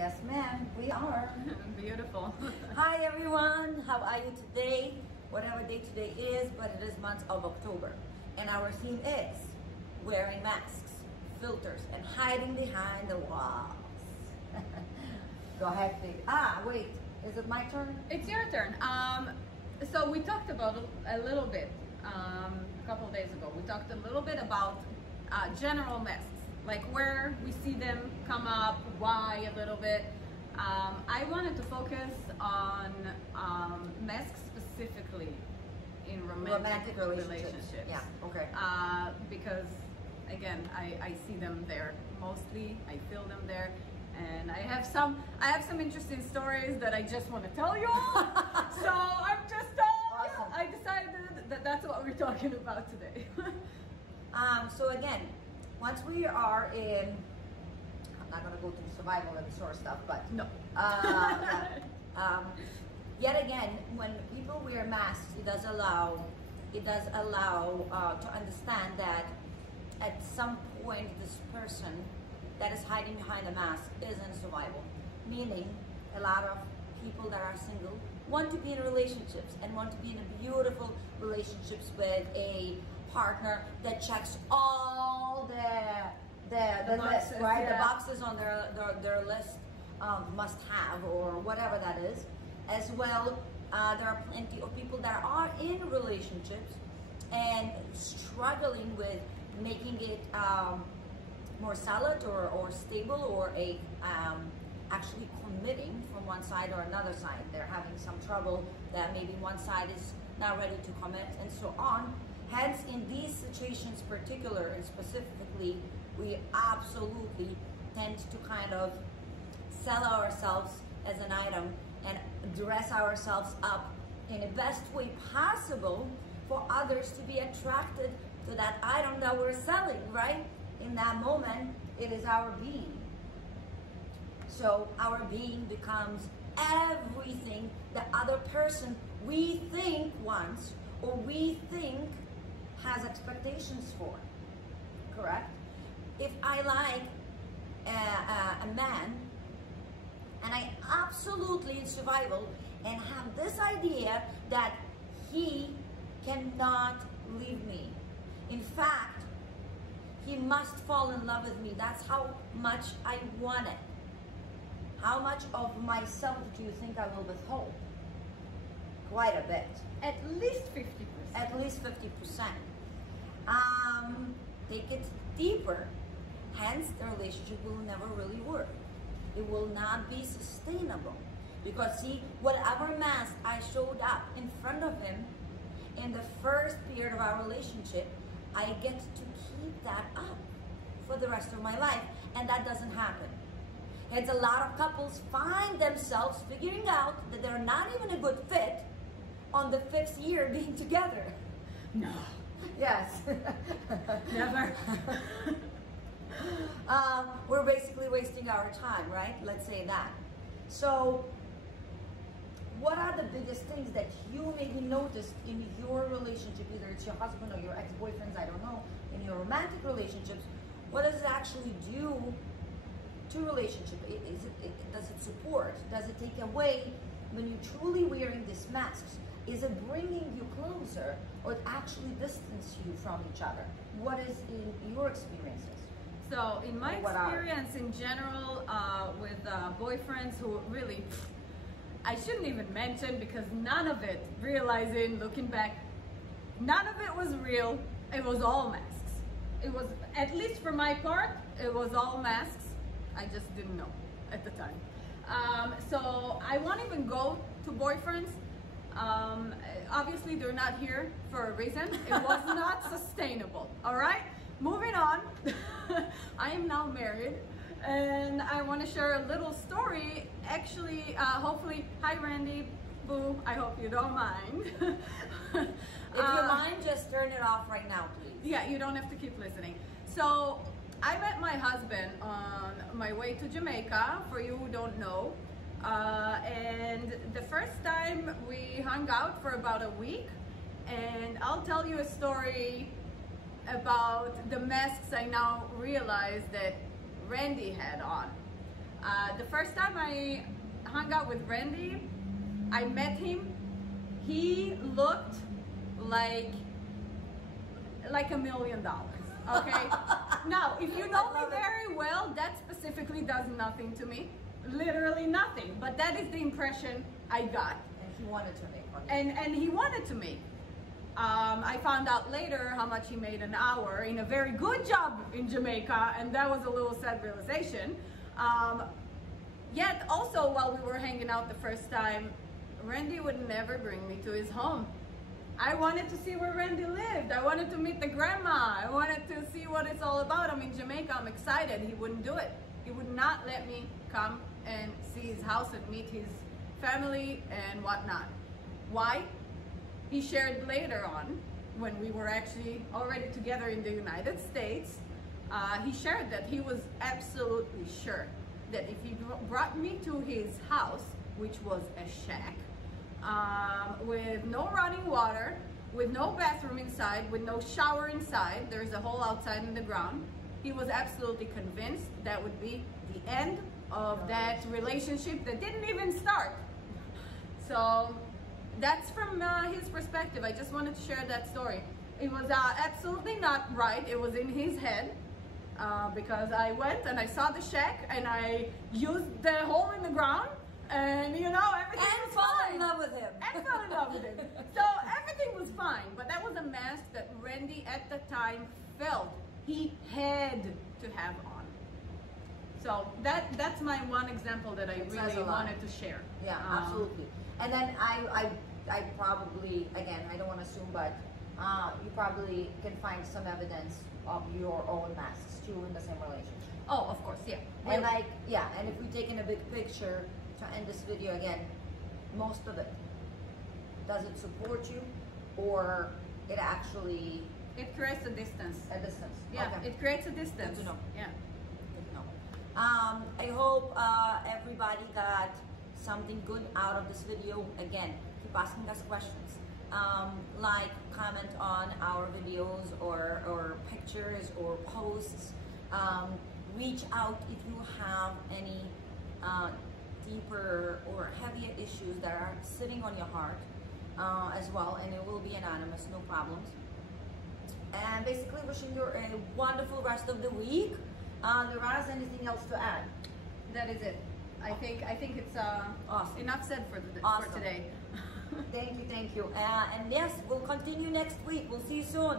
Yes, ma'am, we are. Beautiful. Hi, everyone. How are you today? Whatever day today is, but it is month of October. And our theme is wearing masks, filters, and hiding behind the walls. Go ahead, please. Wait. Is it my turn? It's your turn. So we talked about a little bit a couple of days ago. We talked a little bit about general masks, like where we see them come up, why a little bit. I wanted to focus on masks specifically in romantic relationships. Yeah, okay. Because again, I see them there mostly. I feel them there. And I have some interesting stories that I just want to tell you all. So I'm just Awesome. I decided that that's what we're talking about today. So again, once we are in, I'm not gonna go through survival and sort of stuff, but No. Yet again, when people wear masks, it does allow to understand that at some point this person that is hiding behind a mask is in survival. Meaning, a lot of people that are single want to be in relationships and want to be in a beautiful relationships with a partner that checks all the boxes, list, right? yeah. The boxes on their list, must have or whatever that is. As well, there are plenty of people that are in relationships and struggling with making it more solid or stable, or actually committing from one side or another side. They're having some trouble that maybe one side is not ready to commit and so on. Hence, in these situations particular and specifically, we absolutely tend to kind of sell ourselves as an item and dress ourselves up in the best way possible for others to be attracted to that item that we're selling, right? In that moment, it is our being. So our being becomes everything the other person we think wants or we think has expectations for, correct? If I like a man and I absolutely in survival and have this idea that he cannot leave me. In fact, he must fall in love with me. That's how much I want it. How much of myself do you think I will withhold? Quite a bit. At least 50%. At least 50%. Take it deeper. Hence, the relationship will never really work. It will not be sustainable. Because see, whatever mask I showed up in front of him in the first period of our relationship, I get to keep that up for the rest of my life. And that doesn't happen. And a lot of couples find themselves figuring out that they're not even a good fit on the 5th year being together. No. Yes. Never. We're basically wasting our time, right? Let's say that. So, what are the biggest things that you maybe noticed in your relationship, either it's your husband or your ex-boyfriends, I don't know, in your romantic relationships? What does it actually do to relationship? Does it support? Does it take away when you're truly wearing these masks? Is it bringing you closer, or it actually distance you from each other? What is in your experiences? So in my experience in general with boyfriends who really, I shouldn't even mention, because none of it, realizing, looking back, none of it was real. It was all masks. It was, at least for my part, it was all masks. I just didn't know at the time. So I won't even go to boyfriends. Obviously they're not here for a reason. It was not sustainable. All right, moving on. I am now married, and I want to share a little story. Actually, hopefully, hi Randy, boo, I hope you don't mind. If you mind, just turn it off right now, please. Yeah, you don't have to keep listening. So I met my husband on my way to Jamaica, for you who don't know. And the first time we hung out for about a week, and I'll tell you a story about the masks I now realize that Randy had on. The first time I hung out with Randy, I met him. He looked like $1 million. Okay. Now, if you know me very well, that specifically does nothing to me. Literally nothing. But that is the impression I got. And he wanted to make money. And he wanted to make. I found out later how much he made an hour in a very good job in Jamaica, and that was a little sad realization. Yet also, while we were hanging out the first time, Randy would never bring me to his home. I wanted to see where Randy lived. I wanted to meet the grandma. I wanted to see what it's all about. I'm in Jamaica. I'm excited. He wouldn't do it. He would not let me come and see his house and meet his family and whatnot. Why? He shared later on, when we were actually already together in the United States, he shared that he was absolutely sure that if he brought me to his house, which was a shack, with no running water, with no bathroom inside, with no shower inside, there's a hole outside in the ground, he was absolutely convinced that would be the end of that relationship that didn't even start. So that's from his perspective. I just wanted to share that story. It was absolutely not right. It was in his head, because I went and I saw the shack and I used the hole in the ground, and you know, everything was fine. And fell in love with him. And fell in love with him. So everything was fine, but that was a mask that Randy at the time felt he had to have on. So that's my one example that I really wanted to share. Yeah, absolutely. And then I probably, again, I don't want to assume, but you probably can find some evidence of your own masks too in the same relationship. Oh, of course, yeah. And like, yeah, and if we take in a big picture to end this video again, most of it, does it support you, or it actually... It creates a distance. A distance. Yeah, okay. It creates a distance. Good to know. Yeah. Good to know. I hope everybody got something good out of this video. Again, keep asking us questions. Like, comment on our videos or pictures or posts. Reach out if you have any deeper or heavier issues that are sitting on your heart as well, and it will be anonymous, no problems. And basically wishing you a wonderful rest of the week. Liraz, anything else to add? That is it. I think it's awesome. Enough said for Awesome. today. Thank you. And yes, we'll continue next week. We'll see you soon.